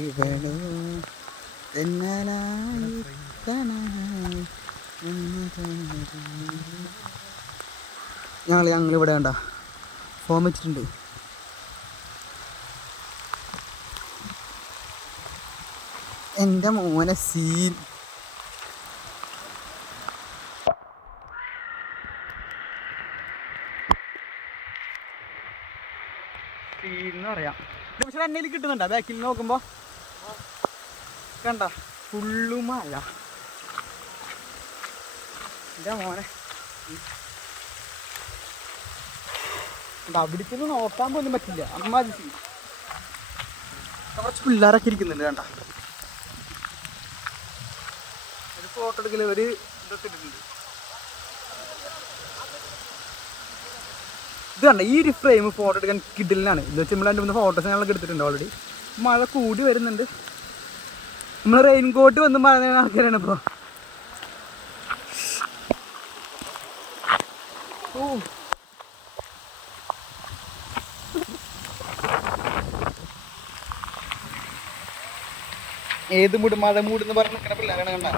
ഇവളോ തെന്നലായി തണലായി ഞങ്ങളിവിടെ വേണ്ട ഫോം വെച്ചിട്ടുണ്ട്. എൻ്റെ മോനെ സീൻ എന്ന് പറയാം. പക്ഷെ എണ്ണയിൽ കിട്ടുന്നുണ്ടോ ബാക്കിൽ നോക്കുമ്പോ കണ്ട ഫുള്ളു മഴ. എൻ്റെ മോനെ അവിടേക്കൊന്നും നോക്കാൻ പോലും പറ്റില്ല. അമ്മ കുറച്ച് പിള്ളേരൊക്കെ ഇരിക്കുന്നുണ്ട് കണ്ട. ഒരു ഫോട്ടോ എടുക്കല് ഒരു ഇതൊക്കെ ഇട്ടിട്ടുണ്ട്. ഇത് കണ്ട ഈ ഒരു ഫ്രെയിം ഫോട്ടോ എടുക്കാൻ കിഡിലാണ്. ഇത് വെച്ച് നമ്മൾ 2-3 ഫോട്ടോസ് ഞങ്ങളൊക്കെ എടുത്തിട്ടുണ്ട് ഓൾറെഡി. മഴ കൂടി വരുന്നുണ്ട്. നമ്മൾ റെയിൻകോട്ട് വന്ന് മഴ നനയുന്ന ആൾക്കാരാണ് ഇപ്പോൾ. ഓ ഏത് മൂട് മഴ മൂടെന്ന് പറഞ്ഞ് നിൽക്കണ പിള്ളേരാണ് കണ്ട.